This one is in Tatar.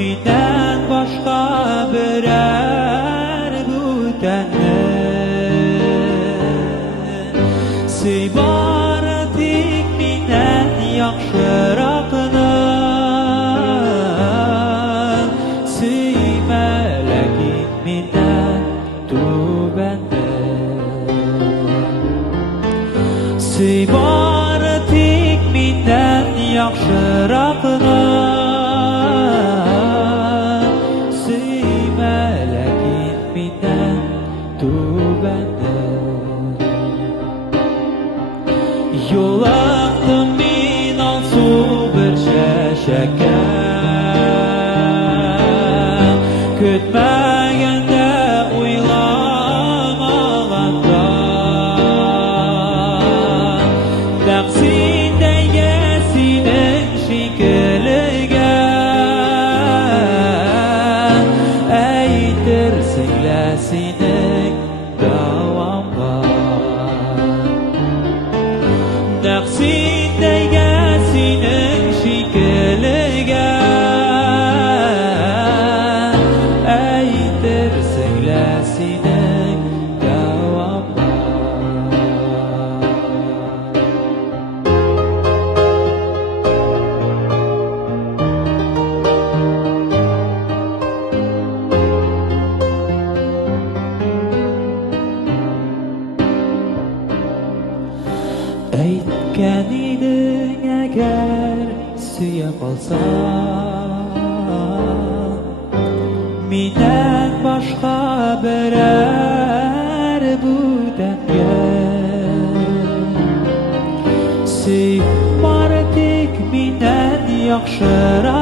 Mindan boshqa biror butanni Suybor tik mindan yaxshiroqni Suyma lakin mindan tubanni Suybor tik mindan yaxshiroqni Yo'laqdim men olsu bir shashaka Kutmaganda o'ylamaganda Taqsindagi sening shekiliga Aytirsingla sening davomga Taqsindagi sening shekiliga Aytirsingla sening davomga Aytgan eding agar suya qolsam Mendan boshqa biror budanga Suybor tik mendan yaxshiroq